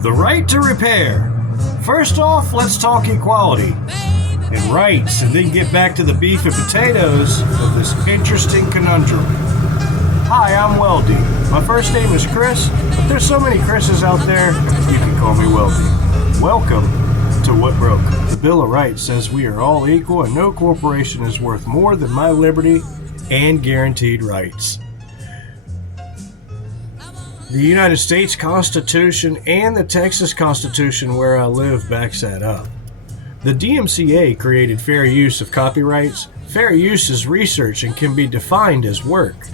The right to repair. First off, let's talk equality and rights, and then get back to the beef and potatoes of this interesting conundrum. Hi, I'm Weldy. My first name is Chris, but there's so many Chris's out there, you can call me Weldy. Welcome to What Broke. The Bill of Rights says we are all equal and no corporation is worth more than my liberty and guaranteed rights. The United States Constitution and the Texas Constitution, where I live, backs that up. The DMCA created fair use of copyrights. Fair use is research and can be defined as work.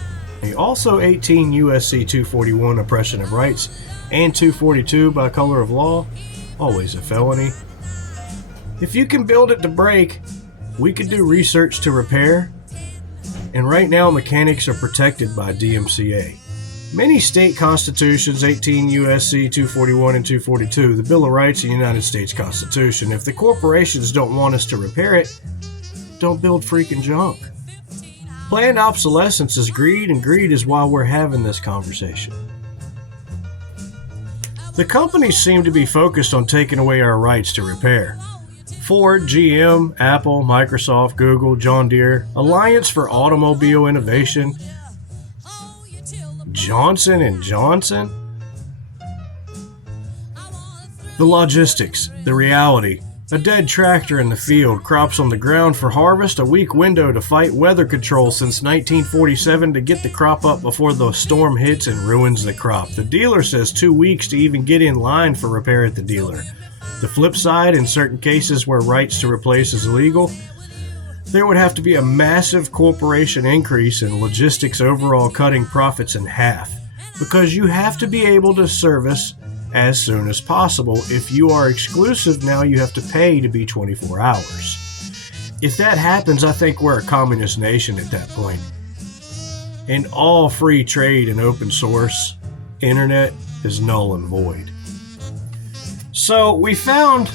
Also 18 U.S.C. 241, oppression of rights, and 242 by color of law, always a felony. If you can build it to break, we could do research to repair. And right now, mechanics are protected by DMCA. Many state constitutions, 18 U.S.C. 241 and 242, the Bill of Rights, and the United States Constitution. If the corporations don't want us to repair it, don't build freaking junk. Planned obsolescence is greed, and greed is why we're having this conversation. The companies seem to be focused on taking away our rights to repair. Ford, GM, Apple, Microsoft, Google, John Deere, Alliance for Automobile Innovation, Johnson & Johnson. The logistics, the reality. A dead tractor in the field, crops on the ground for harvest, a weak window to fight weather control since 1947 to get the crop up before the storm hits and ruins the crop. The dealer says 2 weeks to even get in line for repair at the dealer. The flip side, in certain cases where rights to replace is illegal, there would have to be a massive corporation increase in logistics overall, cutting profits in half, because you have to be able to service as soon as possible. If you are exclusive, now you have to pay to be 24 hours. If that happens, I think we're a communist nation at that point. And all free trade and open source internet is null and void. So we found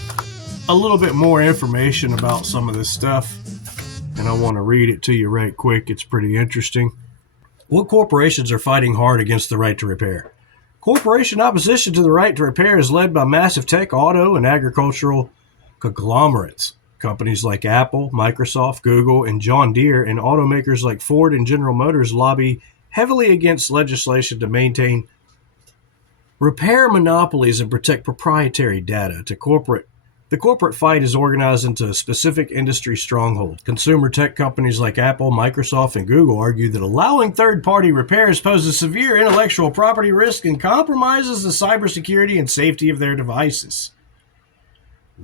a little bit more information about some of this stuff, and I want to read it to you right quick. It's pretty interesting. What corporations are fighting hard against the right to repair? Corporation opposition to the right to repair is led by massive tech, auto, and agricultural conglomerates. Companies like Apple, Microsoft, Google, and John Deere, and automakers like Ford and General Motors lobby heavily against legislation to maintain repair monopolies and protect proprietary data. The corporate fight is organized into a specific industry stronghold. Consumer tech companies like Apple, Microsoft, and Google argue that allowing third-party repairs poses severe intellectual property risk and compromises the cybersecurity and safety of their devices.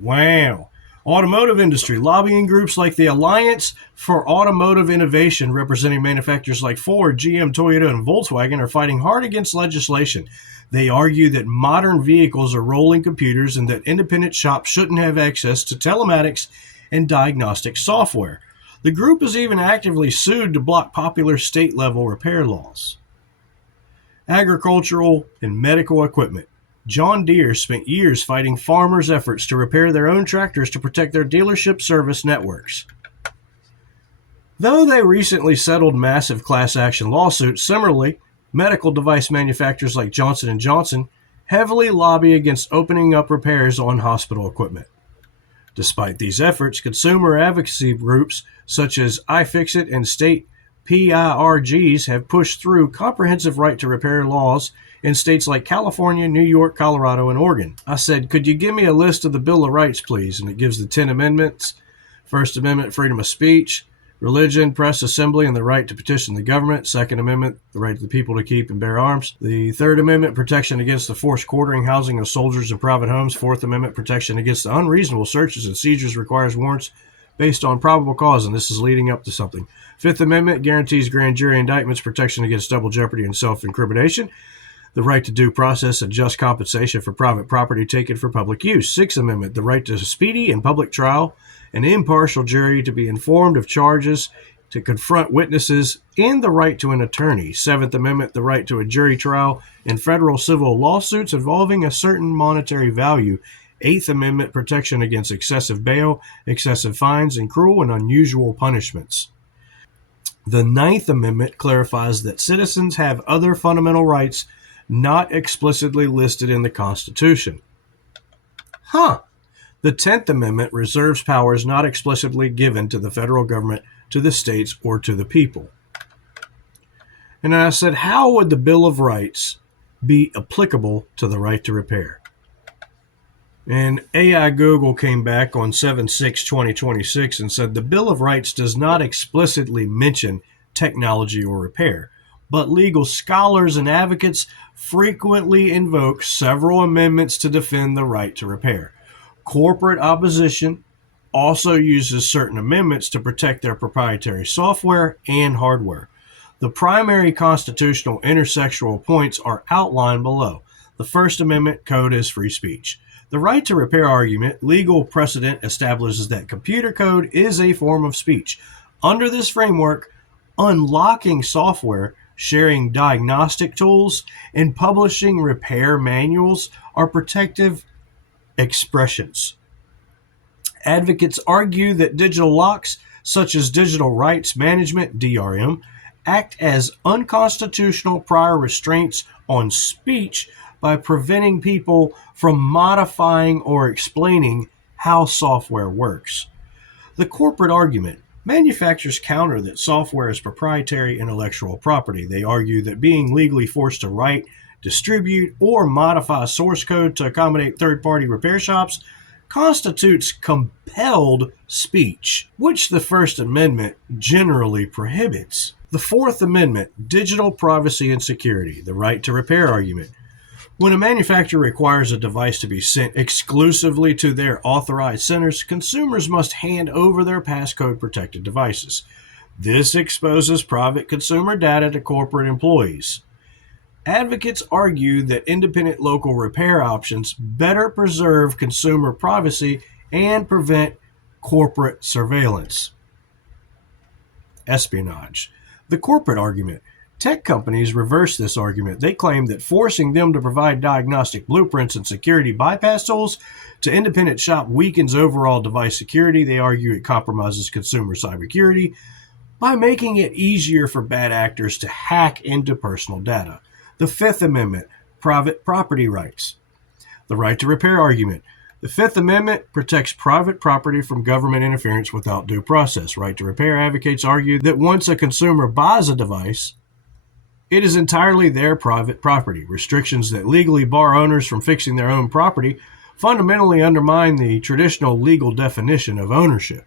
Wow. Automotive industry. Lobbying groups like the Alliance for Automotive Innovation, representing manufacturers like Ford, GM, Toyota, and Volkswagen, are fighting hard against legislation. They argue that modern vehicles are rolling computers and that independent shops shouldn't have access to telematics and diagnostic software. The group is even actively sued to block popular state-level repair laws. Agricultural and medical equipment. John Deere spent years fighting farmers' efforts to repair their own tractors to protect their dealership service networks. Though they recently settled massive class action lawsuits, similarly, medical device manufacturers like Johnson & Johnson heavily lobby against opening up repairs on hospital equipment. Despite these efforts, consumer advocacy groups such as iFixit and state PIRGs have pushed through comprehensive right to repair laws in states like California, New York, Colorado, and Oregon. I said, could you give me a list of the Bill of Rights, please? And it gives the 10 amendments. First Amendment, freedom of speech. Religion, press, assembly, and the right to petition the government. Second Amendment, the right of the people to keep and bear arms. The Third Amendment, protection against the forced quartering, housing of soldiers in private homes. Fourth Amendment, protection against the unreasonable searches and seizures, requires warrants based on probable cause, and this is leading up to something. Fifth Amendment guarantees grand jury indictments, protection against double jeopardy and self-incrimination. The right to due process and just compensation for private property taken for public use. Sixth Amendment, the right to a speedy and public trial, an impartial jury to be informed of charges, to confront witnesses, and the right to an attorney. Seventh Amendment, the right to a jury trial in federal civil lawsuits involving a certain monetary value. Eighth Amendment, protection against excessive bail, excessive fines, and cruel and unusual punishments. The Ninth Amendment clarifies that citizens have other fundamental rights not explicitly listed in the Constitution. The 10th Amendment reserves powers not explicitly given to the federal government, to the states, or to the people. And I said, how would the Bill of Rights be applicable to the right to repair? And AI Google came back on 7/6/2026 and said the Bill of Rights does not explicitly mention technology or repair, but legal scholars and advocates frequently invoke several amendments to defend the right to repair. Corporate opposition also uses certain amendments to protect their proprietary software and hardware. The primary constitutional intersectional points are outlined below. The First Amendment code is free speech. The right to repair argument, legal precedent establishes that computer code is a form of speech. Under this framework, unlocking software, sharing diagnostic tools, and publishing repair manuals are protective expressions. Advocates argue that digital locks, such as digital rights management, DRM, act as unconstitutional prior restraints on speech by preventing people from modifying or explaining how software works. The corporate argument. Manufacturers counter that software is proprietary intellectual property. They argue that being legally forced to write, distribute, or modify source code to accommodate third-party repair shops constitutes compelled speech, which the First Amendment generally prohibits. The Fourth Amendment, digital privacy and security, the right to repair argument. When a manufacturer requires a device to be sent exclusively to their authorized centers, consumers must hand over their passcode-protected devices. This exposes private consumer data to corporate employees. Advocates argue that independent local repair options better preserve consumer privacy and prevent corporate surveillance. Espionage. The corporate argument. Tech companies reverse this argument. They claim that forcing them to provide diagnostic blueprints and security bypass tools to independent shop weakens overall device security. They argue it compromises consumer cybersecurity by making it easier for bad actors to hack into personal data. The Fifth Amendment, private property rights. The right to repair argument. The Fifth Amendment protects private property from government interference without due process. Right to repair advocates argue that once a consumer buys a device, it is entirely their private property. Restrictions that legally bar owners from fixing their own property fundamentally undermine the traditional legal definition of ownership.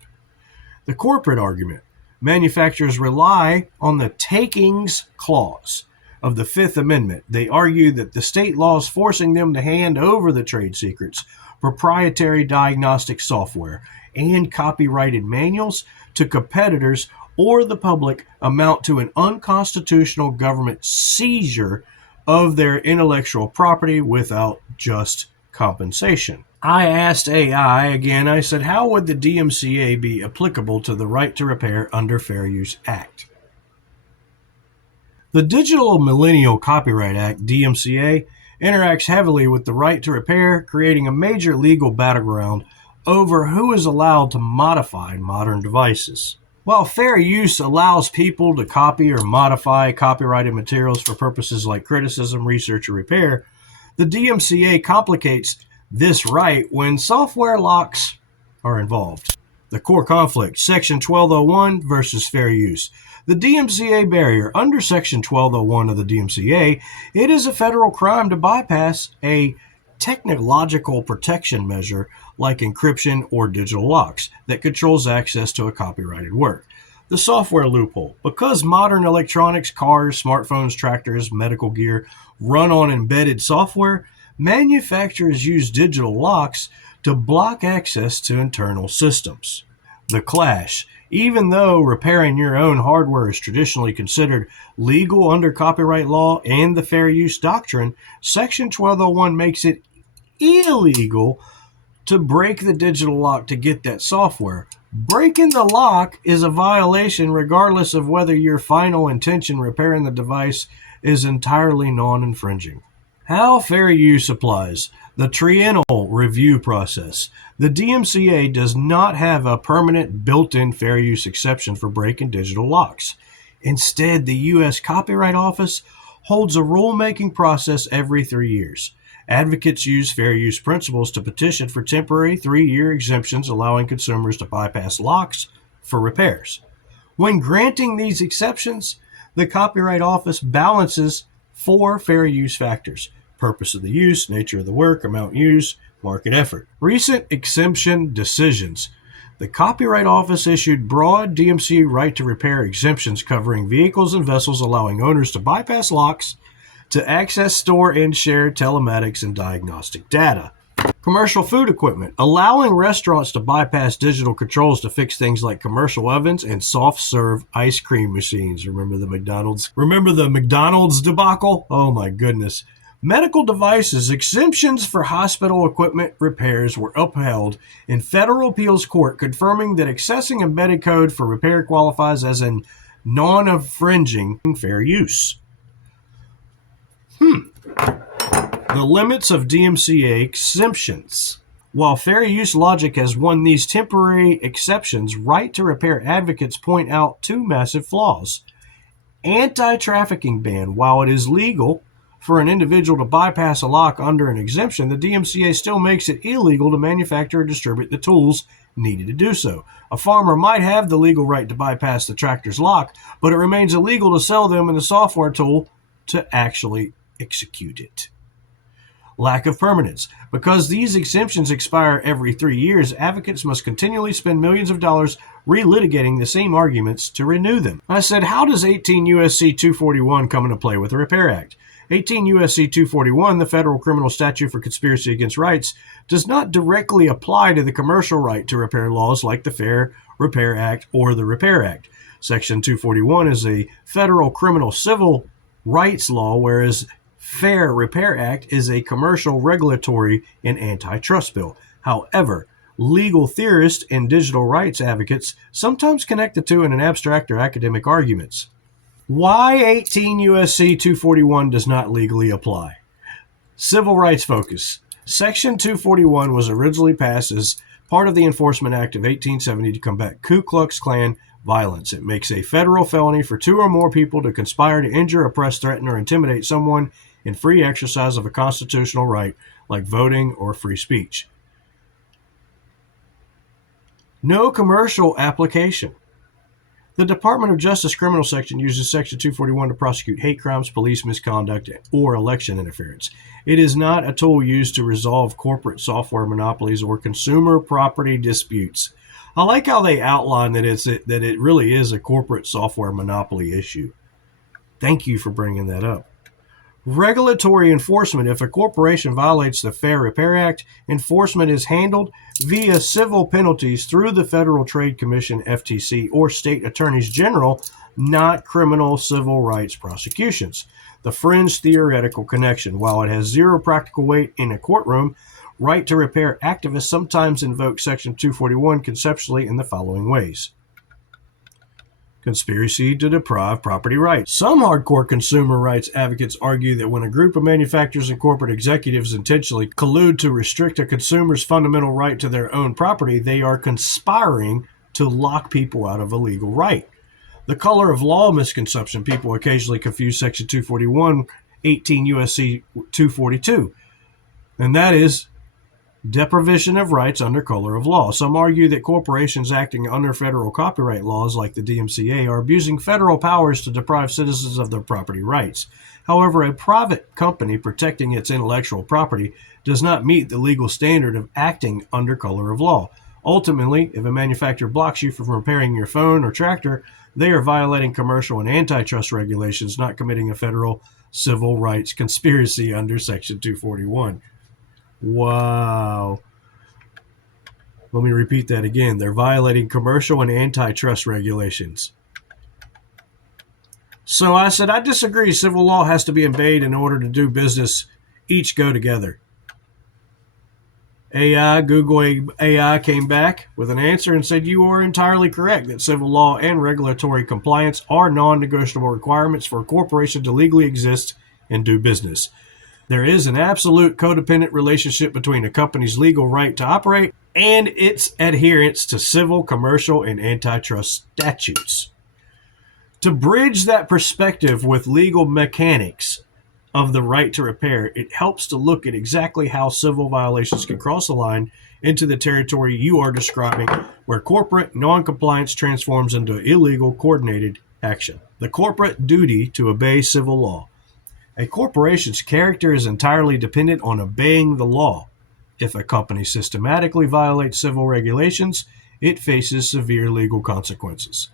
The corporate argument. Manufacturers rely on the takings clause of the Fifth Amendment. They argue that the state laws forcing them to hand over the trade secrets, proprietary diagnostic software, and copyrighted manuals to competitors or the public amount to an unconstitutional government seizure of their intellectual property without just compensation. I asked AI again, I said, how would the DMCA be applicable to the right to repair under Fair Use Act? The Digital Millennial Copyright Act, DMCA, interacts heavily with the right to repair, creating a major legal battleground over who is allowed to modify modern devices. While fair use allows people to copy or modify copyrighted materials for purposes like criticism, research, or repair, the DMCA complicates this right when software locks are involved. The core conflict, Section 1201 versus fair use. The DMCA barrier. Under Section 1201 of the DMCA, it is a federal crime to bypass a technological protection measure like encryption or digital locks that controls access to a copyrighted work. The software loophole. Because modern electronics, cars, smartphones, tractors, medical gear run on embedded software, manufacturers use digital locks to block access to internal systems. The clash. Even though repairing your own hardware is traditionally considered legal under copyright law and the fair use doctrine, Section 1201 makes it illegal to break the digital lock to get that software. Breaking the lock is a violation regardless of whether your final intention repairing the device is entirely non-infringing. How fair use applies. The triennial review process. The DMCA does not have a permanent built-in fair use exception for breaking digital locks. Instead, the U.S. Copyright Office holds a rulemaking process every 3 years. Advocates use fair use principles to petition for temporary 3-year exemptions, allowing consumers to bypass locks for repairs. When granting these exceptions, the Copyright Office balances 4 fair use factors: purpose of the use, nature of the work, amount used, market effort. Recent exemption decisions. The Copyright Office issued broad DMCA right to repair exemptions covering vehicles and vessels, allowing owners to bypass locks to access, store, and share telematics and diagnostic data. Commercial food equipment, allowing restaurants to bypass digital controls to fix things like commercial ovens and soft-serve ice cream machines. Remember the McDonald's debacle? Oh my goodness. Medical devices, exemptions for hospital equipment repairs were upheld in federal appeals court, confirming that accessing embedded code for repair qualifies as a non-infringing fair use. The limits of DMCA exemptions. While fair use logic has won these temporary exceptions, right to repair advocates point out 2 massive flaws. Anti-trafficking ban. While it is legal for an individual to bypass a lock under an exemption, the DMCA still makes it illegal to manufacture or distribute the tools needed to do so. A farmer might have the legal right to bypass the tractor's lock, but it remains illegal to sell them and the software tool to actually execute it. Lack of permanence. Because these exemptions expire every 3 years, advocates must continually spend millions of dollars relitigating the same arguments to renew them. I said, how does 18 U.S.C. 241 come into play with the Repair Act? 18 U.S.C. 241, the federal criminal statute for conspiracy against rights, does not directly apply to the commercial right to repair laws like the Fair Repair Act or the Repair Act. Section 241 is a federal criminal civil rights law, whereas Fair Repair Act is a commercial, regulatory, and antitrust bill. However, legal theorists and digital rights advocates sometimes connect the two in an abstract or academic arguments. Why 18 U.S.C. 241 does not legally apply? Civil rights focus. Section 241 was originally passed as part of the Enforcement Act of 1870 to combat Ku Klux Klan violence. It makes a federal felony for 2 or more people to conspire to injure, oppress, threaten, or intimidate someone in free exercise of a constitutional right like voting or free speech. No commercial application. The Department of Justice criminal section uses Section 241 to prosecute hate crimes, police misconduct, or election interference. It is not a tool used to resolve corporate software monopolies or consumer property disputes. I like how they outline that it really is a corporate software monopoly issue. Thank you for bringing that up. Regulatory enforcement. If a corporation violates the Fair Repair Act, enforcement is handled via civil penalties through the Federal Trade Commission, FTC, or state attorneys general, not criminal civil rights prosecutions. The fringe theoretical connection. While it has zero practical weight in a courtroom, right to repair activists sometimes invoke Section 241 conceptually in the following ways. Conspiracy to deprive property rights. Some hardcore consumer rights advocates argue that when a group of manufacturers and corporate executives intentionally collude to restrict a consumer's fundamental right to their own property, they are conspiring to lock people out of a legal right. The color of law misconception. People occasionally confuse Section 241, 18 U.S.C. 242, and that is deprivation of rights under color of law. Some argue that corporations acting under federal copyright laws like the DMCA are abusing federal powers to deprive citizens of their property rights. However, a private company protecting its intellectual property does not meet the legal standard of acting under color of law. Ultimately, if a manufacturer blocks you from repairing your phone or tractor, they are violating commercial and antitrust regulations, not committing a federal civil rights conspiracy under Section 241. Wow. Let me repeat that again. They're violating commercial and antitrust regulations. So I said, I disagree. Civil law has to be obeyed in order to do business. Each go together. Google AI came back with an answer and said, you are entirely correct that civil law and regulatory compliance are non-negotiable requirements for a corporation to legally exist and do business. There is an absolute codependent relationship between a company's legal right to operate and its adherence to civil, commercial, and antitrust statutes. To bridge that perspective with legal mechanics, of the right to repair, it helps to look at exactly how civil violations can cross the line into the territory you are describing, where corporate noncompliance transforms into illegal coordinated action. The corporate duty to obey civil law. A corporation's character is entirely dependent on obeying the law. If a company systematically violates civil regulations, it faces severe legal consequences.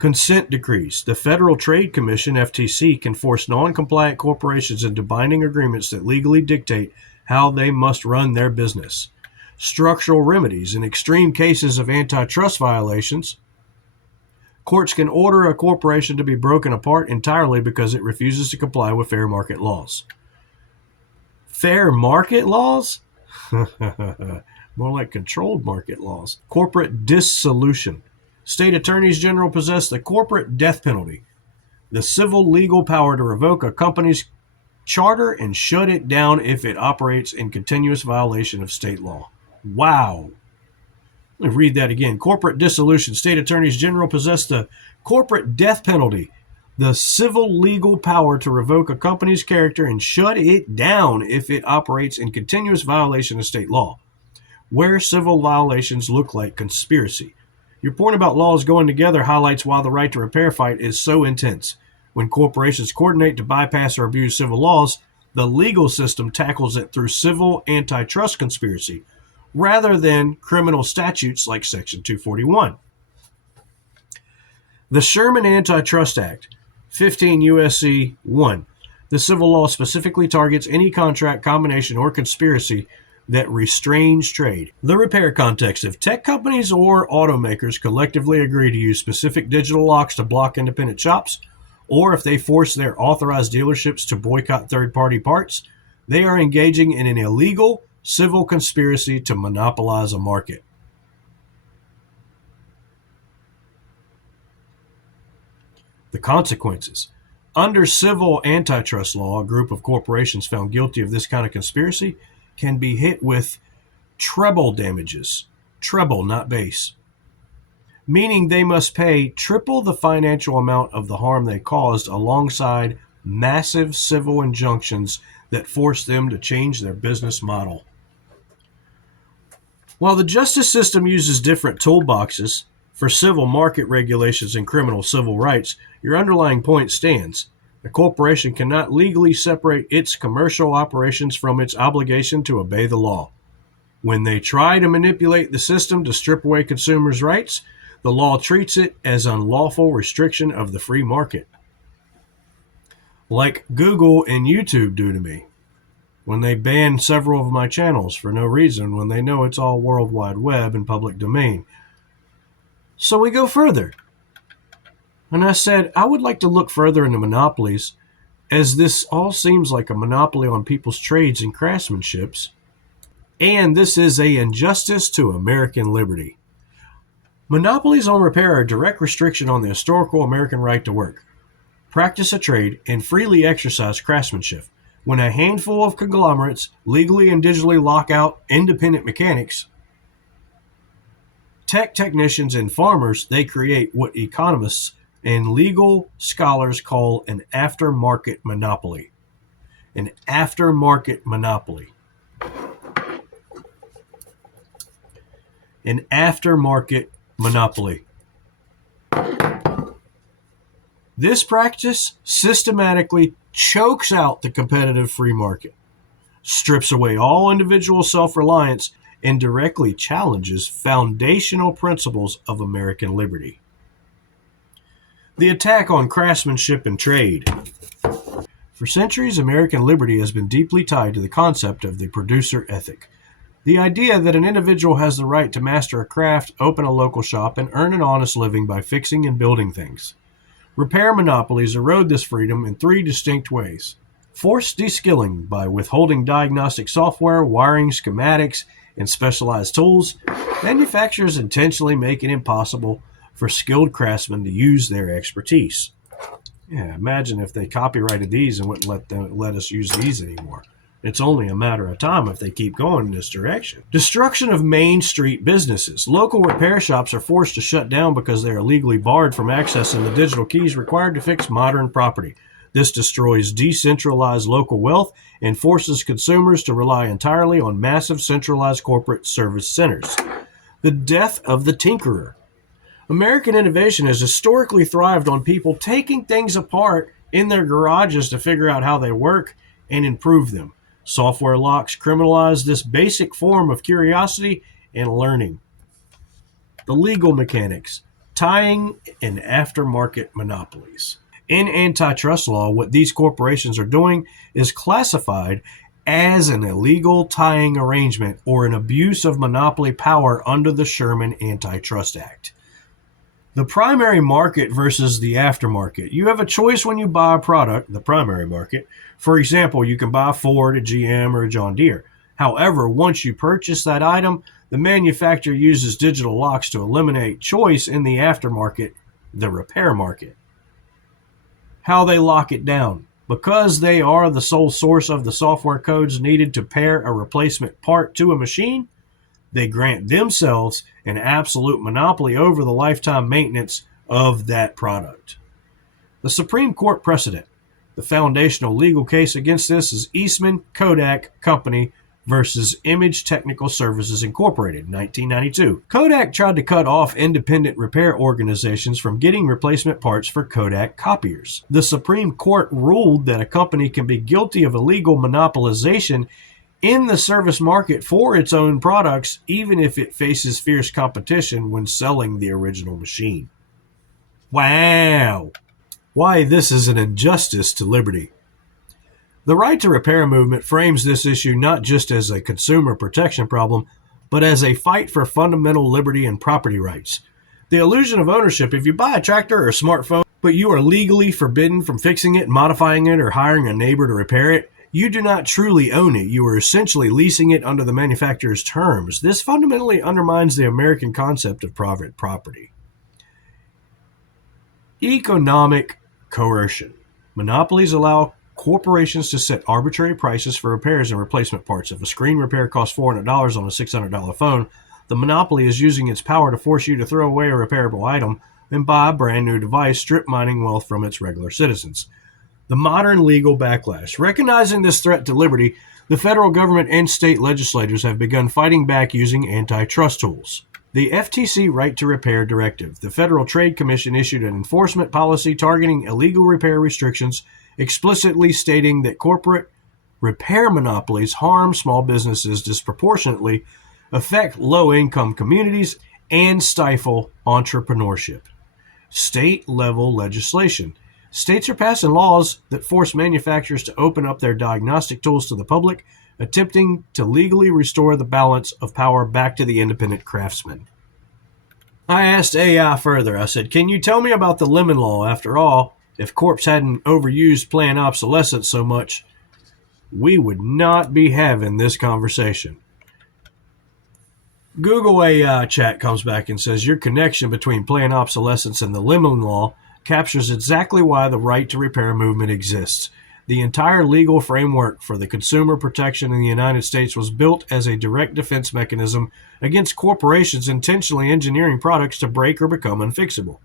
Consent decrees. The Federal Trade Commission, FTC, can force non-compliant corporations into binding agreements that legally dictate how they must run their business. Structural remedies. In extreme cases of antitrust violations, courts can order a corporation to be broken apart entirely because it refuses to comply with fair market laws. Fair market laws? More like controlled market laws. Corporate dissolution. State attorneys general possess the corporate death penalty, the civil legal power to revoke a company's charter and shut it down if it operates in continuous violation of state law. Wow. Let me read that again. Corporate dissolution. State attorneys general possess the corporate death penalty, the civil legal power to revoke a company's character and shut it down if it operates in continuous violation of state law, where civil violations look like conspiracy. Your point about laws going together highlights why the right to repair fight is so intense. When corporations coordinate to bypass or abuse civil laws, the legal system tackles it through civil antitrust conspiracy, rather than criminal statutes like Section 241. The Sherman Antitrust Act, 15 U.S.C. 1. The civil law specifically targets any contract, combination, or conspiracy that restrains trade. The repair context. If tech companies or automakers collectively agree to use specific digital locks to block independent shops, or if they force their authorized dealerships to boycott third-party parts, they are engaging in an illegal civil conspiracy to monopolize a market. The consequences. Under civil antitrust law, a group of corporations found guilty of this kind of conspiracy can be hit with treble damages. Treble, not base. Meaning they must pay triple the financial amount of the harm they caused alongside massive civil injunctions that force them to change their business model. While the justice system uses different toolboxes for civil market regulations and criminal civil rights, your underlying point stands. A corporation cannot legally separate its commercial operations from its obligation to obey the law. When they try to manipulate the system to strip away consumers' rights, the law treats it as unlawful restriction of the free market. Like Google and YouTube do to me, when they ban several of my channels for no reason when they know it's all World Wide Web and public domain. So we go further. And I said, I would like to look further into monopolies, as this all seems like a monopoly on people's trades and craftsmanships, and this is an injustice to American liberty. Monopolies on repair are a direct restriction on the historical American right to work, practice a trade, and freely exercise craftsmanship. When a handful of conglomerates legally and digitally lock out independent mechanics, technicians, and farmers, they create what economists and legal scholars call an aftermarket monopoly. An aftermarket monopoly. An aftermarket monopoly. This practice systematically chokes out the competitive free market, strips away all individual self-reliance, and directly challenges foundational principles of American liberty. The attack on craftsmanship and trade. For centuries, American liberty has been deeply tied to the concept of the producer ethic. The idea that an individual has the right to master a craft, open a local shop, and earn an honest living by fixing and building things. Repair monopolies erode this freedom in three distinct ways. Forced deskilling by withholding diagnostic software, wiring schematics, and specialized tools. Manufacturers intentionally make it impossible for skilled craftsmen to use their expertise. Yeah, imagine if they copyrighted these and wouldn't let us use these anymore. It's only a matter of time if they keep going in this direction. Destruction of Main Street businesses. Local repair shops are forced to shut down because they are legally barred from accessing the digital keys required to fix modern property. This destroys decentralized local wealth and forces consumers to rely entirely on massive centralized corporate service centers. The death of the tinkerer. American innovation has historically thrived on people taking things apart in their garages to figure out how they work and improve them. Software locks criminalize this basic form of curiosity and learning. The legal mechanics, tying and aftermarket monopolies. In antitrust law, what these corporations are doing is classified as an illegal tying arrangement or an abuse of monopoly power under the Sherman Antitrust Act. The primary market versus the aftermarket. You have a choice when you buy a product, the primary market. For example, you can buy a Ford, a GM, or a John Deere. However, once you purchase that item, the manufacturer uses digital locks to eliminate choice in the aftermarket, the repair market. How they lock it down. Because they are the sole source of the software codes needed to pair a replacement part to a machine, they grant themselves an absolute monopoly over the lifetime maintenance of that product. The Supreme Court precedent. The foundational legal case against this is Eastman Kodak Company versus Image Technical Services Incorporated, 1992. Kodak tried to cut off independent repair organizations from getting replacement parts for Kodak copiers. The Supreme Court ruled that a company can be guilty of illegal monopolization in the service market for its own products, even if it faces fierce competition when selling the original machine. Wow! Why this is an injustice to liberty. The right to repair movement frames this issue not just as a consumer protection problem, but as a fight for fundamental liberty and property rights. The illusion of ownership. If you buy a tractor or a smartphone, but you are legally forbidden from fixing it, modifying it, or hiring a neighbor to repair it, you do not truly own it. You are essentially leasing it under the manufacturer's terms. This fundamentally undermines the American concept of private property. Economic coercion. Monopolies allow corporations to set arbitrary prices for repairs and replacement parts. If a screen repair costs $400 on a $600 phone, the monopoly is using its power to force you to throw away a repairable item and buy a brand new device, strip mining wealth from its regular citizens. The modern legal backlash. Recognizing this threat to liberty, the federal government and state legislators have begun fighting back using antitrust tools. The FTC Right to Repair Directive. The Federal Trade Commission issued an enforcement policy targeting illegal repair restrictions, explicitly stating that corporate repair monopolies harm small businesses disproportionately, affect low-income communities, and stifle entrepreneurship. State-level legislation. States are passing laws that force manufacturers to open up their diagnostic tools to the public, attempting to legally restore the balance of power back to the independent craftsman. I asked AI further. I said, can you tell me about the lemon law? After all, if corps hadn't overused planned obsolescence so much, we would not be having this conversation. Google AI chat comes back and says, your connection between planned obsolescence and the lemon law captures exactly why the right to repair movement exists. The entire legal framework for the consumer protection in the United States was built as a direct defense mechanism against corporations intentionally engineering products to break or become unfixable.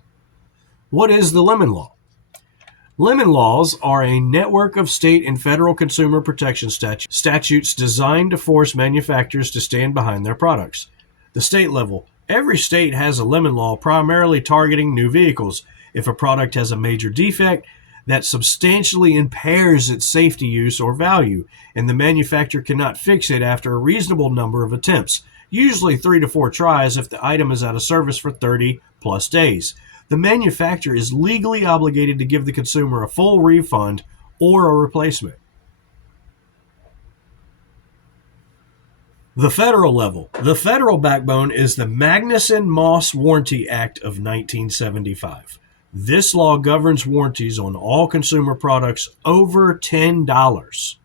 What is the lemon law? Lemon laws are a network of state and federal consumer protection statutes designed to force manufacturers to stand behind their products. The state level. Every state has a lemon law primarily targeting new vehicles. If a product has a major defect that substantially impairs its safety use or value, and the manufacturer cannot fix it after a reasonable number of attempts, usually 3 to 4 tries if the item is out of service for 30 plus days, the manufacturer is legally obligated to give the consumer a full refund or a replacement. The federal level. The federal backbone is the Magnuson-Moss Warranty Act of 1975. This law governs warranties on all consumer products over $10.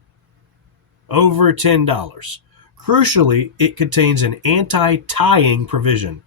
Over $10. Crucially, it contains an anti-tying provision,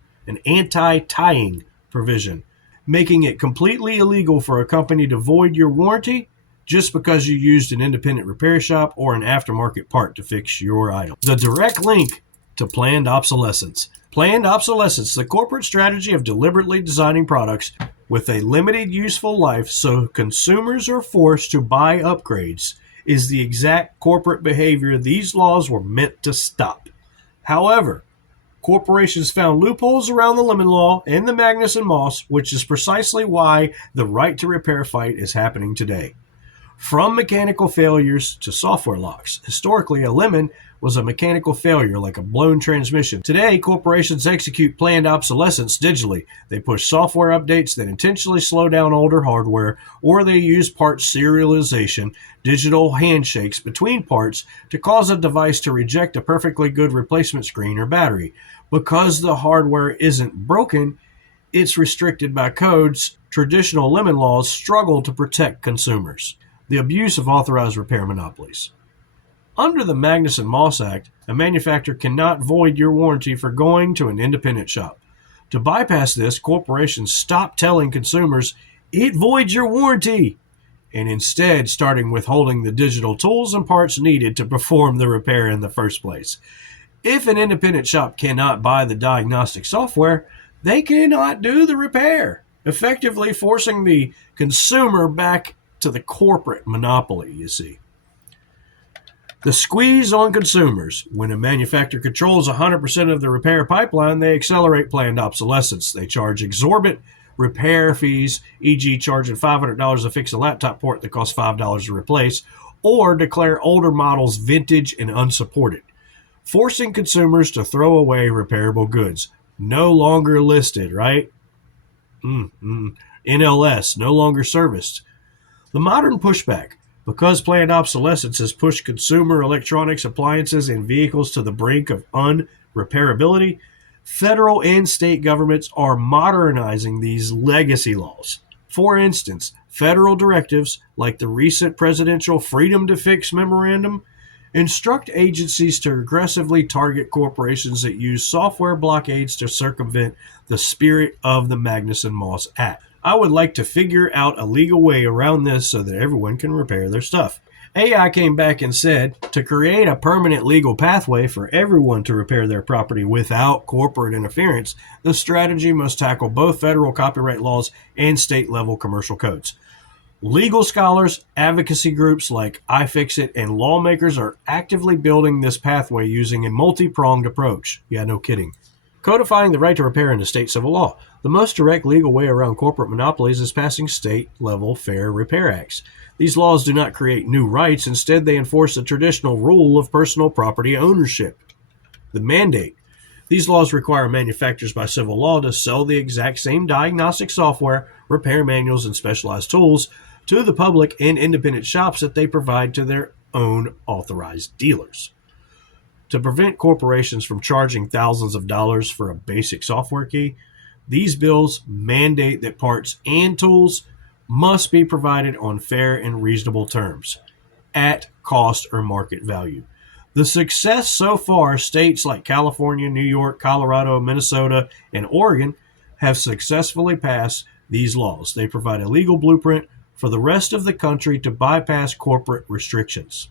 making it completely illegal for a company to void your warranty just because you used an independent repair shop or an aftermarket part to fix your item. The direct link to planned obsolescence. Planned obsolescence, the corporate strategy of deliberately designing products with a limited useful life, so consumers are forced to buy upgrades, is the exact corporate behavior these laws were meant to stop. However, corporations found loopholes around the lemon law and the Magnuson-Moss, which is precisely why the right to repair fight is happening today. From mechanical failures to software locks. Historically, a lemon was a mechanical failure like a blown transmission. Today, corporations execute planned obsolescence digitally. They push software updates that intentionally slow down older hardware, or they use part serialization, digital handshakes between parts, to cause a device to reject a perfectly good replacement screen or battery. Because the hardware isn't broken, it's restricted by codes. Traditional lemon laws struggle to protect consumers. The abuse of authorized repair monopolies. Under the Magnuson-Moss Act, a manufacturer cannot void your warranty for going to an independent shop. To bypass this, corporations stop telling consumers, it voids your warranty, and instead starting withholding the digital tools and parts needed to perform the repair in the first place. If an independent shop cannot buy the diagnostic software, they cannot do the repair, effectively forcing the consumer back to the corporate monopoly, you see. The squeeze on consumers. When a manufacturer controls 100% of the repair pipeline, they accelerate planned obsolescence. They charge exorbitant repair fees, e.g. charging $500 to fix a laptop port that costs $5 to replace, or declare older models vintage and unsupported, forcing consumers to throw away repairable goods. No longer listed, right? NLS, no longer serviced. The modern pushback. Because planned obsolescence has pushed consumer electronics, appliances, and vehicles to the brink of unrepairability, federal and state governments are modernizing these legacy laws. For instance, federal directives like the recent presidential Freedom to Fix memorandum instruct agencies to aggressively target corporations that use software blockades to circumvent the spirit of the Magnuson-Moss Act. I would like to figure out a legal way around this so that everyone can repair their stuff. AI came back and said, to create a permanent legal pathway for everyone to repair their property without corporate interference, the strategy must tackle both federal copyright laws and state-level commercial codes. Legal scholars, advocacy groups like iFixit, and lawmakers are actively building this pathway using a multi-pronged approach. Yeah, no kidding. Codifying the right to repair into state civil law. The most direct legal way around corporate monopolies is passing state-level fair repair acts. These laws do not create new rights. Instead, they enforce the traditional rule of personal property ownership. The mandate. These laws require manufacturers by civil law to sell the exact same diagnostic software, repair manuals, and specialized tools to the public and independent shops that they provide to their own authorized dealers. To prevent corporations from charging thousands of dollars for a basic software key, these bills mandate that parts and tools must be provided on fair and reasonable terms, at cost or market value. The success so far, states like California, New York, Colorado, Minnesota, and Oregon have successfully passed these laws. They provide a legal blueprint for the rest of the country to bypass corporate restrictions.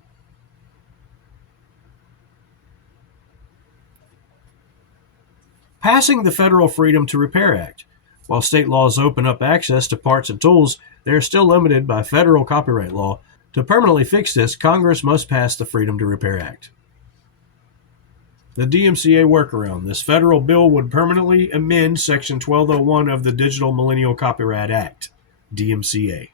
Passing the Federal Freedom to Repair Act. While state laws open up access to parts and tools, they are still limited by federal copyright law. To permanently fix this, Congress must pass the Freedom to Repair Act. The DMCA workaround. This federal bill would permanently amend Section 1201 of the Digital Millennial Copyright Act, DMCA.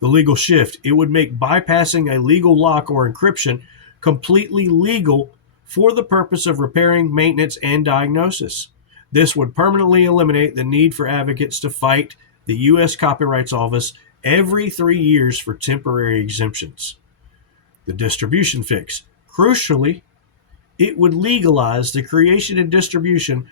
The legal shift. It would make bypassing a legal lock or encryption completely legal for the purpose of repairing, maintenance, and diagnosis. This would permanently eliminate the need for advocates to fight the U.S. Copyright Office every 3 years for temporary exemptions. The distribution fix. Crucially, it would legalize the creation and distribution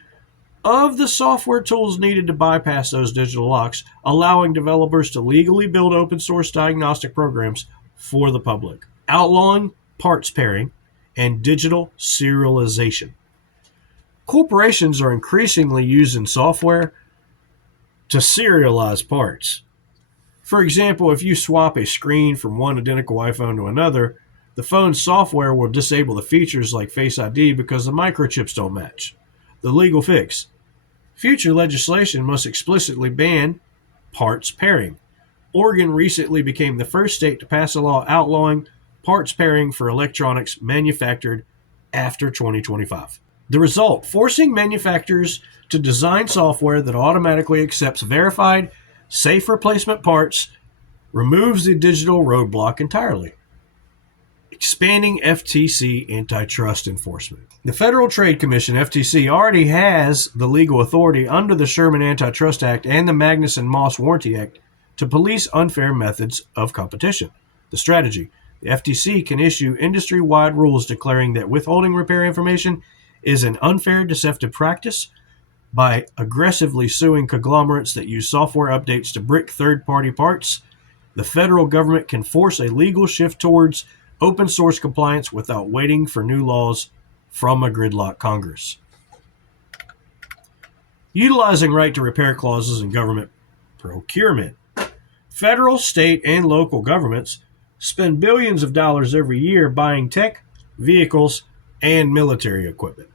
of the software tools needed to bypass those digital locks, allowing developers to legally build open source diagnostic programs for the public, outlawing parts pairing and digital serialization. Corporations are increasingly using software to serialize parts. For example, if you swap a screen from one identical iPhone to another, the phone's software will disable the features like Face ID because the microchips don't match. The legal fix. Future legislation must explicitly ban parts pairing. Oregon recently became the first state to pass a law outlawing parts pairing for electronics manufactured after 2025. The result, forcing manufacturers to design software that automatically accepts verified, safe replacement parts, removes the digital roadblock entirely. Expanding FTC antitrust enforcement. The Federal Trade Commission, FTC, already has the legal authority under the Sherman Antitrust Act and the Magnuson-Moss Warranty Act to police unfair methods of competition. The strategy. The FTC can issue industry-wide rules declaring that withholding repair information is an unfair, deceptive practice by aggressively suing conglomerates that use software updates to brick third-party parts. The federal government can force a legal shift towards open source compliance without waiting for new laws from a gridlock Congress. Utilizing right to repair clauses in government procurement. Federal, state, and local governments spend billions of dollars every year buying tech, vehicles, and military equipment.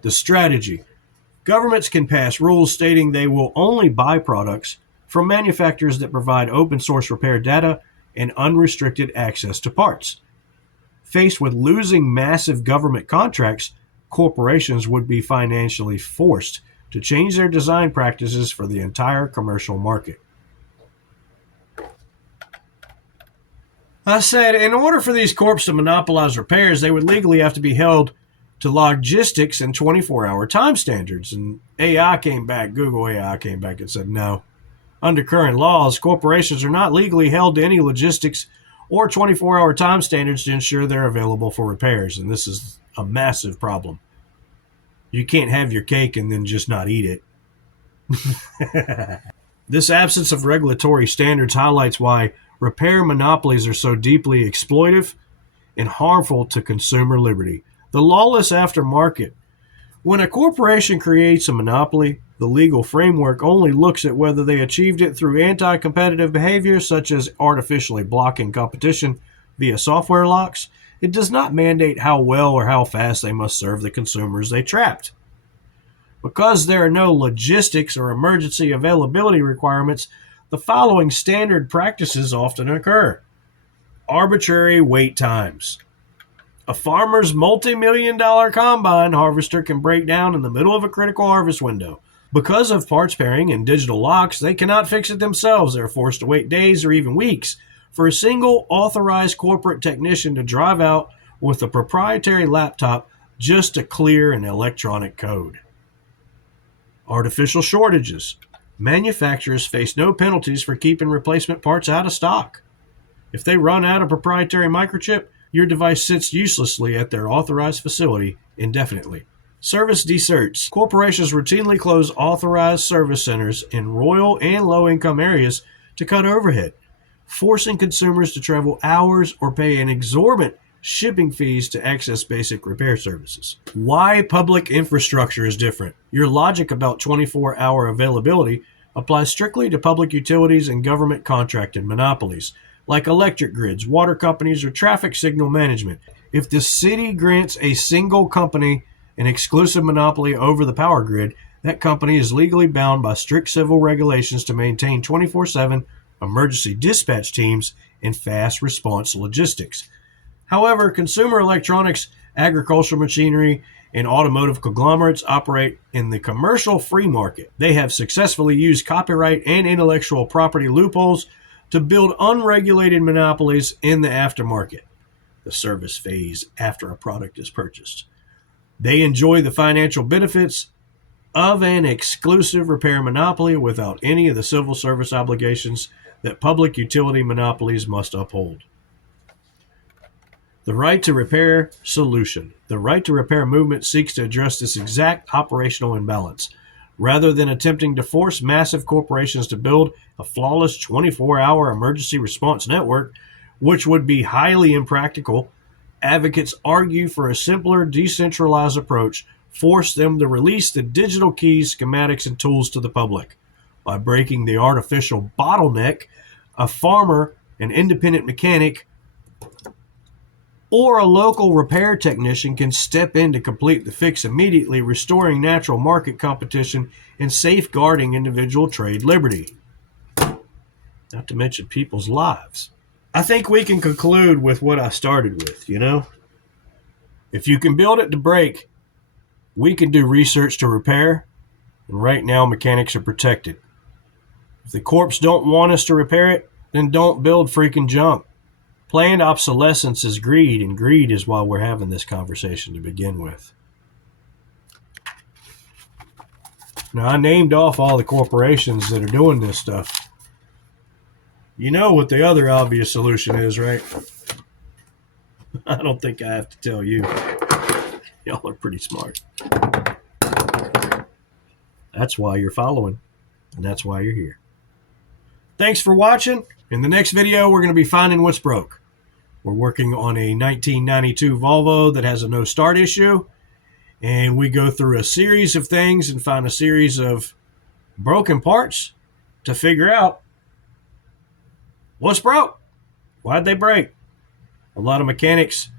The strategy. Governments can pass rules stating they will only buy products from manufacturers that provide open source repair data and unrestricted access to parts. Faced with losing massive government contracts, corporations would be financially forced to change their design practices for the entire commercial market. I said, in order for these corps to monopolize repairs, they would legally have to be held to logistics and 24-hour time standards. And Google AI came back and said, no. Under current laws, corporations are not legally held to any logistics or 24-hour time standards to ensure they're available for repairs. And this is a massive problem. You can't have your cake and then just not eat it. This absence of regulatory standards highlights why repair monopolies are so deeply exploitive and harmful to consumer liberty. The lawless aftermarket. When a corporation creates a monopoly, the legal framework only looks at whether they achieved it through anti-competitive behavior, such as artificially blocking competition via software locks. It does not mandate how well or how fast they must serve the consumers they trapped. Because there are no logistics or emergency availability requirements, the following standard practices often occur. Arbitrary wait times. A farmer's multi-million-dollar combine harvester can break down in the middle of a critical harvest window. Because of parts pairing and digital locks, they cannot fix it themselves. They're forced to wait days or even weeks for a single authorized corporate technician to drive out with a proprietary laptop just to clear an electronic code. Artificial shortages. Manufacturers face no penalties for keeping replacement parts out of stock. If they run out of proprietary microchip, your device sits uselessly at their authorized facility indefinitely. Service deserts. Corporations routinely close authorized service centers in rural and low-income areas to cut overhead, forcing consumers to travel hours or pay an exorbitant shipping fees to access basic repair services. Why public infrastructure is different. Your logic about 24-hour availability applies strictly to public utilities and government contracted monopolies, like electric grids, water companies, or traffic signal management. If the city grants a single company an exclusive monopoly over the power grid, that company is legally bound by strict civil regulations to maintain 24/7 emergency dispatch teams and fast response logistics. However, consumer electronics, agricultural machinery, and automotive conglomerates operate in the commercial free market. They have successfully used copyright and intellectual property loopholes to build unregulated monopolies in the aftermarket, the service phase after a product is purchased. They enjoy the financial benefits of an exclusive repair monopoly without any of the civil service obligations that public utility monopolies must uphold. The right to repair solution. The right to repair movement seeks to address this exact operational imbalance. Rather than attempting to force massive corporations to build a flawless 24-hour emergency response network, which would be highly impractical, advocates argue for a simpler, decentralized approach, force them to release the digital keys, schematics, and tools to the public. By breaking the artificial bottleneck, a farmer, an independent mechanic, or a local repair technician can step in to complete the fix immediately, restoring natural market competition and safeguarding individual trade liberty. Not to mention people's lives. I think we can conclude with what I started with, you know? If you can build it to break, we can do research to repair, and right now mechanics are protected. If the corps don't want us to repair it, then don't build freaking junk. Planned obsolescence is greed, and greed is why we're having this conversation to begin with. Now, I named off all the corporations that are doing this stuff. You know what the other obvious solution is, right? I don't think I have to tell you. Y'all are pretty smart. That's why you're following, and that's why you're here. Thanks for watching. In the next video, we're going to be finding what's broke. We're working on a 1992 Volvo that has a no start issue, and we go through a series of things and find a series of broken parts to figure out what's broke. Why'd they break? A lot of mechanics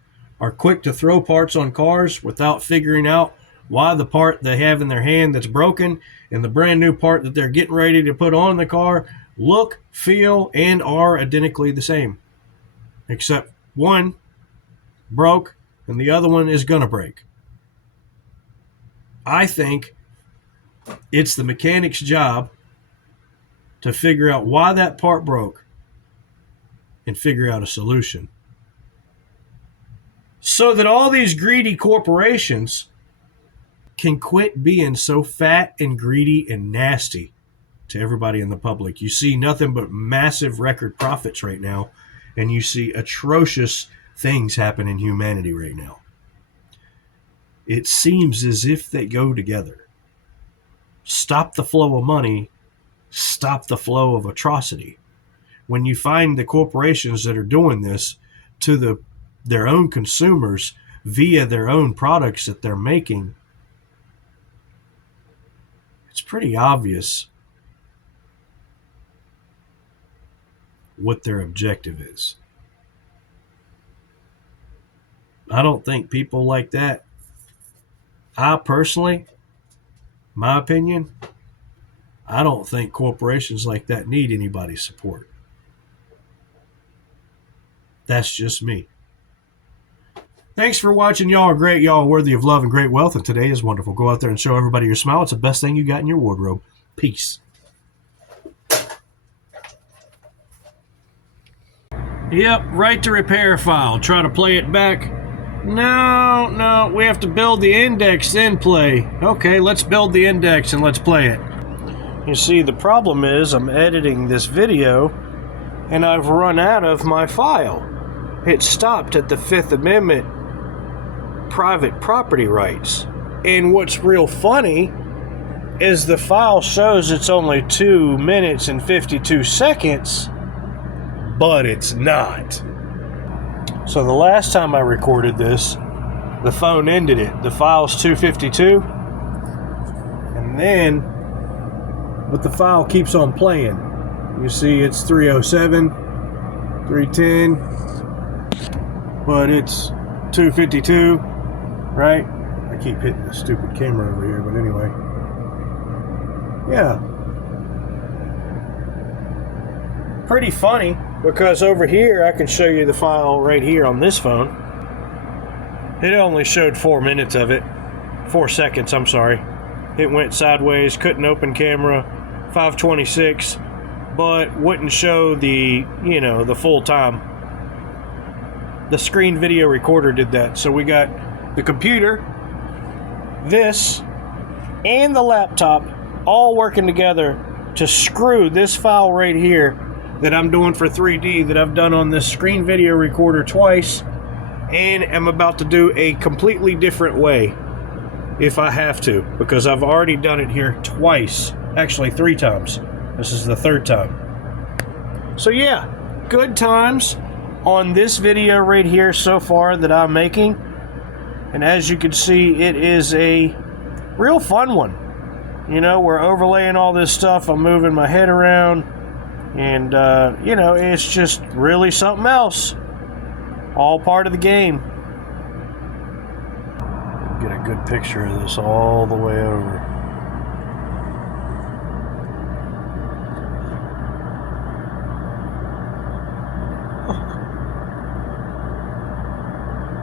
are quick to throw parts on cars without figuring out why the part they have in their hand that's broken and the brand new part that they're getting ready to put on the car look, feel, and are identically the same. Except one broke and the other one is going to break. I think it's the mechanic's job to figure out why that part broke and figure out a solution, so that all these greedy corporations can quit being so fat and greedy and nasty to everybody in the public. You see nothing but massive record profits right now, and you see atrocious things happen in humanity right now. It seems as if they go together. Stop the flow of money, stop the flow of atrocity. When you find the corporations that are doing this to their own consumers via their own products that they're making, it's pretty obvious what their objective is. I don't think people like that. I personally, my opinion, I don't think corporations like that need anybody's support. That's just me. Thanks for watching. Y'all are great. Y'all are worthy of love and great wealth, and today is wonderful. Go out there and show everybody your smile. It's the best thing you got in your wardrobe. Peace. Yep, right to repair file. Try to play it back. No, we have to build the index, then play. Okay, let's build the index and let's play it. You see, the problem is I'm editing this video and I've run out of my file. It stopped at the Fifth Amendment private property rights. And what's real funny is the file shows it's only 2 minutes and 52 seconds, but it's not. So the last time I recorded this, the phone ended it. The file's 252, and then, but the file keeps on playing. You see it's 307, 310, but it's 252, right? I keep hitting the stupid camera over here, but anyway. Yeah. Pretty funny, because over here I can show you the file right here on this phone. It only showed 4 minutes of it. 4 seconds, I'm sorry. It went sideways, couldn't open camera, 526, but wouldn't show the, the full time. The screen video recorder did that. So we got the computer, this, and the laptop all working together to screw this file right here that I'm doing for 3D, that I've done on this screen video recorder twice, and am about to do a completely different way if I have to, because I've already done it here twice, actually 3 times. This is the 3rd time. So yeah, good times on this video right here so far that I'm making, and as you can see, it is a real fun one. We're overlaying all this stuff, I'm moving my head around, and it's just really something else. All part of the game. Get a good picture of this all the way over.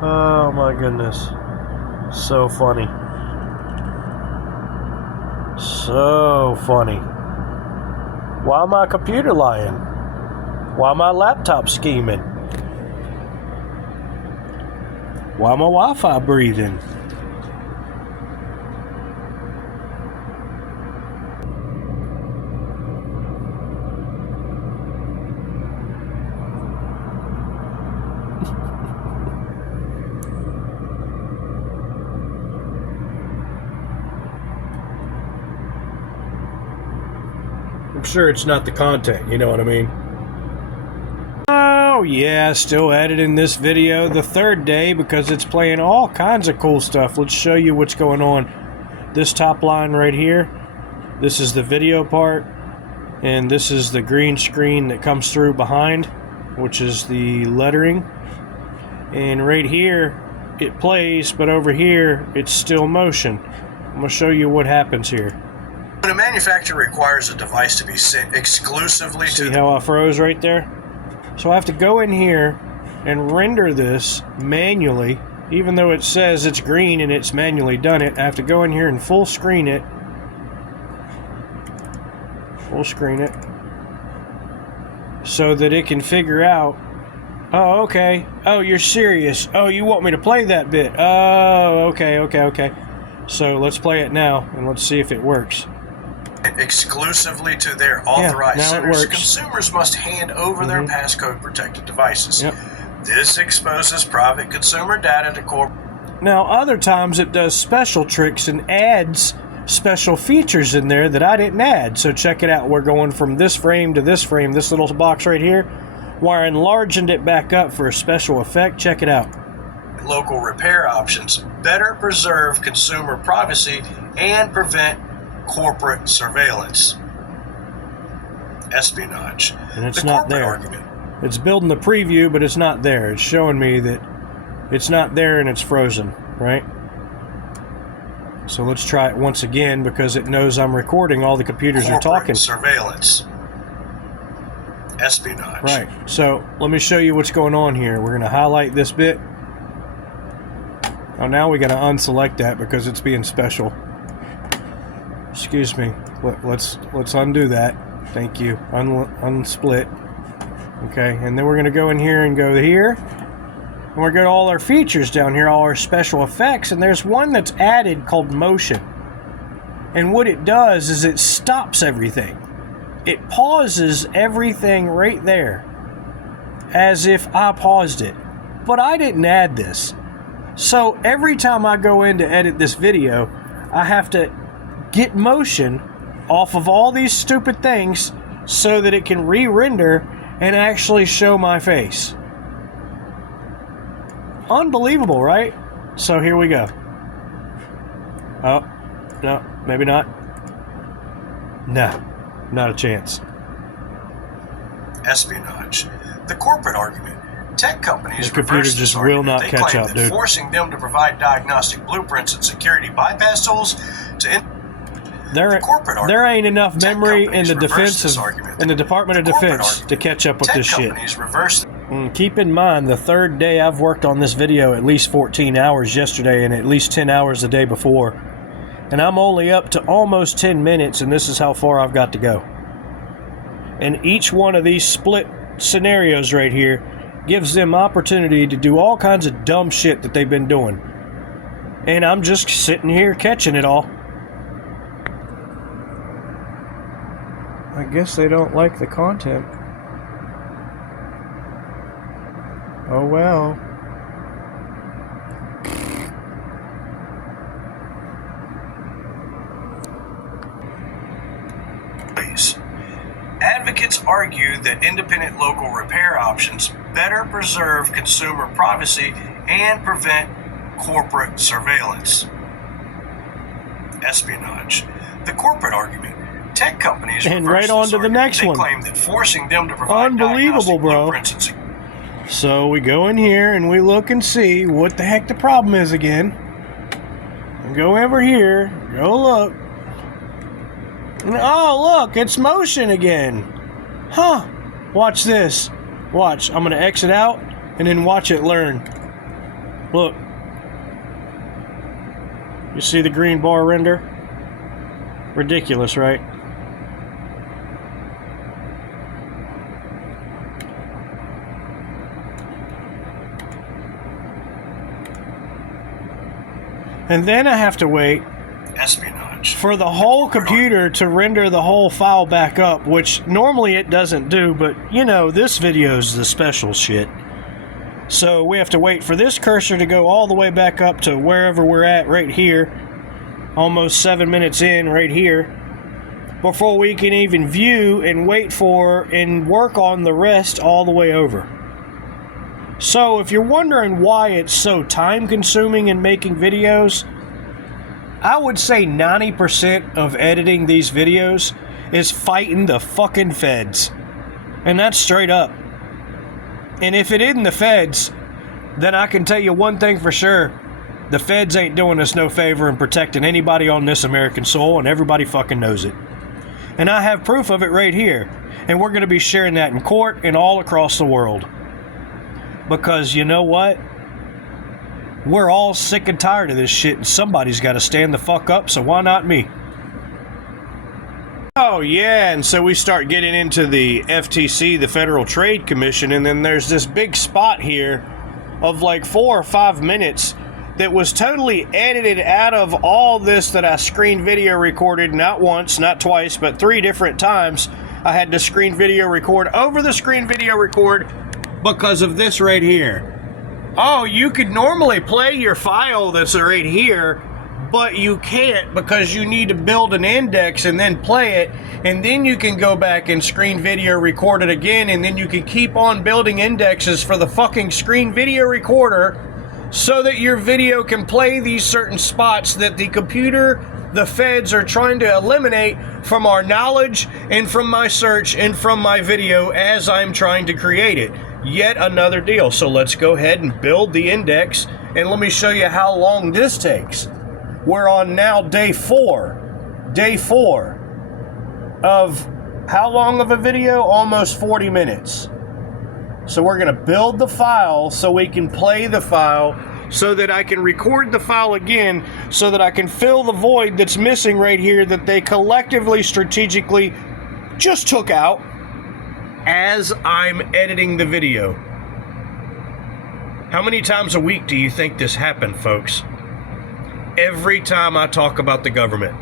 Oh my goodness. So funny. So funny. Why my computer lying? Why my laptop scheming? Why my Wi-Fi breathing? I'm sure it's not the content, you know what I mean? Oh yeah, still editing this video the third day because it's playing all kinds of cool stuff. Let's show you what's going on. This top line right here, this is the video part, and this is the green screen that comes through behind, which is the lettering. And right here, it plays, but over here, it's still motion. I'm going to show you what happens here. When a manufacturer requires a device to be sent exclusively to... See how I froze right there? So I have to go in here and render this manually, even though it says it's green and it's manually done it. I have to go in here and full screen it. Full screen it. So that it can figure out, oh, okay. Oh, you're serious. Oh, you want me to play that bit. Oh, okay. So let's play it now and let's see if it works. Exclusively to their authorized centers, works. Consumers must hand over their passcode protected devices. Yep. This exposes private consumer data to corp. Now, other times it does special tricks and adds special features in there that I didn't add. So check it out. We're going from this frame to this frame, this little box right here, where I enlarged it back up for a special effect. Check it out. Local repair options better preserve consumer privacy and prevent corporate surveillance. Espionage. And it's not there. Argument. It's building the preview, but it's not there. It's showing me that it's not there and it's frozen, right? So let's try it once again because it knows I'm recording. All the computers are talking. Surveillance. Espionage. Right. So let me show you what's going on here. We're going to highlight this bit. Oh, now we got to unselect that because it's being special. Excuse me. Let's undo that. Thank you. Unsplit. Okay, and then we're going to go in here and go here. And we're going to all our features down here, all our special effects, and there's one that's added called motion. And what it does is it stops everything. It pauses everything right there, as if I paused it. But I didn't add this. So every time I go in to edit this video, I have to get motion off of all these stupid things so that it can re-render and actually show my face. Unbelievable, right? So here we go. Oh, no, maybe not. No, not a chance. Espionage. The corporate argument. Tech companies the computer reverse just this will argument. not They catch claim up, that dude. forcing them to provide diagnostic blueprints and security bypass tools to there ain't enough memory in the Department of Defense to catch up with this shit. Keep in mind, the third day I've worked on this video at least 14 hours yesterday and at least 10 hours the day before. And I'm only up to almost 10 minutes, and this is how far I've got to go. And each one of these split scenarios right here gives them opportunity to do all kinds of dumb shit that they've been doing. And I'm just sitting here catching it all. I guess they don't like the content. Oh well. Advocates argue that independent local repair options better preserve consumer privacy and prevent corporate surveillance. Espionage. The corporate argument. Tech companies and right on to the next one. They claim that forcing them to provide unbelievable, bro. So we go in here and we look and see what the heck the problem is again. And go over here, go look. And, oh, look, it's motion again. Huh. Watch this. Watch. I'm going to exit out and then watch it learn. Look. You see the green bar render? Ridiculous, right? And then I have to wait espionage for the whole computer to render the whole file back up, which normally it doesn't do, but you know, this video is the special shit. So we have to wait for this cursor to go all the way back up to wherever we're at right here, almost 7 minutes in right here, before we can even view and wait for and work on the rest all the way over. So if you're wondering why it's so time consuming in making videos, I would say 90% of editing these videos is fighting the fucking feds. And that's straight up. And if it isn't the feds, then I can tell you one thing for sure. The feds ain't doing us no favor in protecting anybody on this American soil, and everybody fucking knows it. And I have proof of it right here. And we're going to be sharing that in court and all across the world. Because you know what? We're all sick and tired of this shit, and somebody's got to stand the fuck up, so why not me? Oh yeah, and so we start getting into the FTC, the Federal Trade Commission, and then there's this big spot here of like 4 or 5 minutes that was totally edited out of all this that I screen video recorded, not once, not twice, but 3 different times. I had to screen video record over the screen video record because of this right here. Oh, you could normally play your file that's right here, but you can't because you need to build an index and then play it, and then you can go back and screen video record it again, and then you can keep on building indexes for the fucking screen video recorder so that your video can play these certain spots that the computer, the feds are trying to eliminate from our knowledge and from my search and from my video as I'm trying to create it. Yet another deal. So let's go ahead and build the index, and let me show you how long this takes. We're on now day 4. Day 4 of how long of a video? Almost 40 minutes. So we're going to build the file so we can play the file, so that I can record the file again, so that I can fill the void that's missing right here that they collectively, strategically just took out as I'm editing the video. How many times a week do you think this happened, folks? Every time I talk about the government,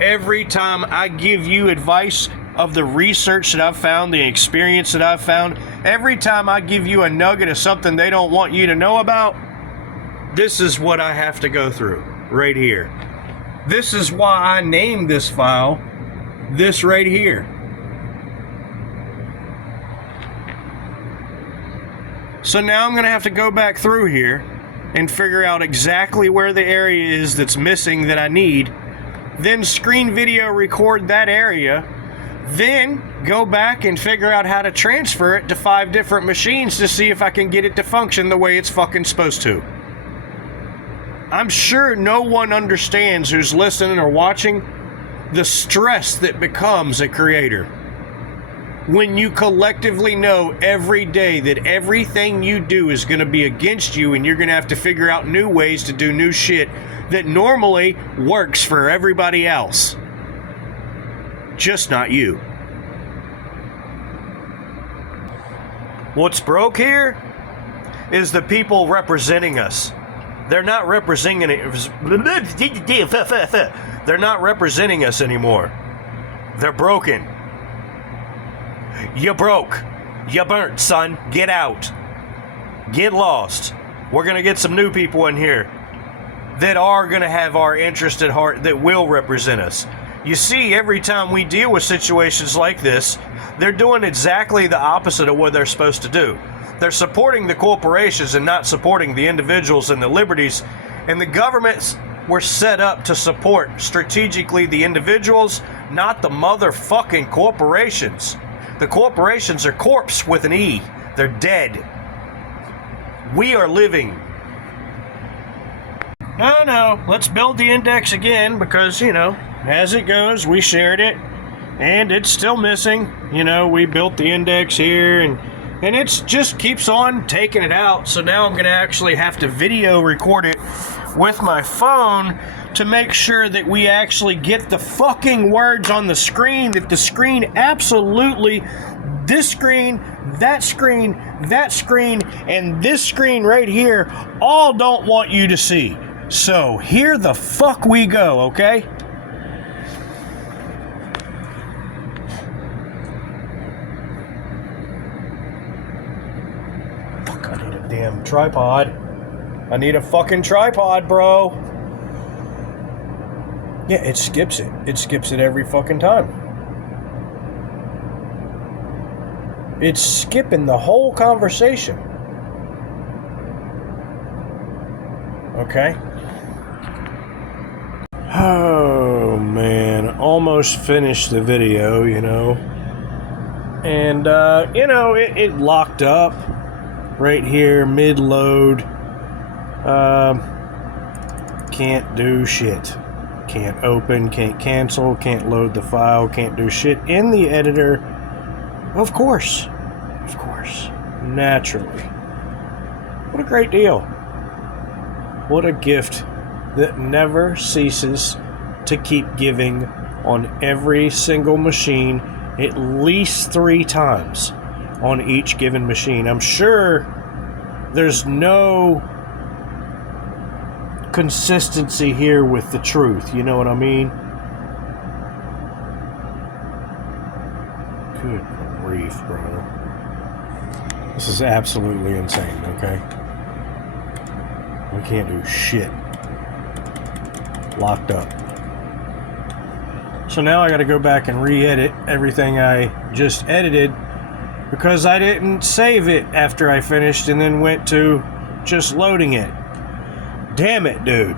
every time I give you advice of the research that I've found, the experience that I've found, every time I give you a nugget of something they don't want you to know about, this is what I have to go through right here. This is why I named this file this right here. So now I'm going to have to go back through here and figure out exactly where the area is that's missing that I need, then screen video record that area, then go back and figure out how to transfer it to 5 different machines to see if I can get it to function the way it's fucking supposed to. I'm sure no one understands who's listening or watching the stress that becomes a creator when you collectively know every day that everything you do is going to be against you, and you're going to have to figure out new ways to do new shit that normally works for everybody else, just not you. What's broke here is the people representing us. They're not representing it. They're not representing us anymore. They're broken. You broke. You burnt, son. Get out. Get lost. We're going to get some new people in here that are going to have our interest at heart, that will represent us. You see, every time we deal with situations like this, they're doing exactly the opposite of what they're supposed to do. They're supporting the corporations and not supporting the individuals and the liberties. And the governments were set up to support strategically the individuals, not the motherfucking corporations. The corporations are corpse with an E. They're dead. We are living. No, let's build the index again because, you know, as it goes, we shared it and it's still missing. You know, we built the index here and it just keeps on taking it out. So now I'm going to actually have to video record it with my phone to make sure that we actually get the fucking words on the screen, that the screen absolutely, this screen, that screen, that screen, and this screen right here all don't want you to see. So here the fuck we go, okay? Fuck, I need a damn tripod. I need a fucking tripod, bro. Yeah, it skips it. It skips it every fucking time. It's skipping the whole conversation. Okay. Oh, man. Almost finished the video, you know. And, you know, it locked up right here, mid-load. Can't do shit. Can't open, can't cancel, can't load the file, can't do shit in the editor. Of course. Naturally. What a great deal. What a gift that never ceases to keep giving on every single machine, at least 3 times on each given machine. I'm sure there's no consistency here with the truth, you know what I mean? Good grief, bro. This is absolutely insane, okay? We can't do shit. Locked up. So now I gotta go back and re-edit everything I just edited because I didn't save it after I finished and then went to just loading it. Damn it, dude.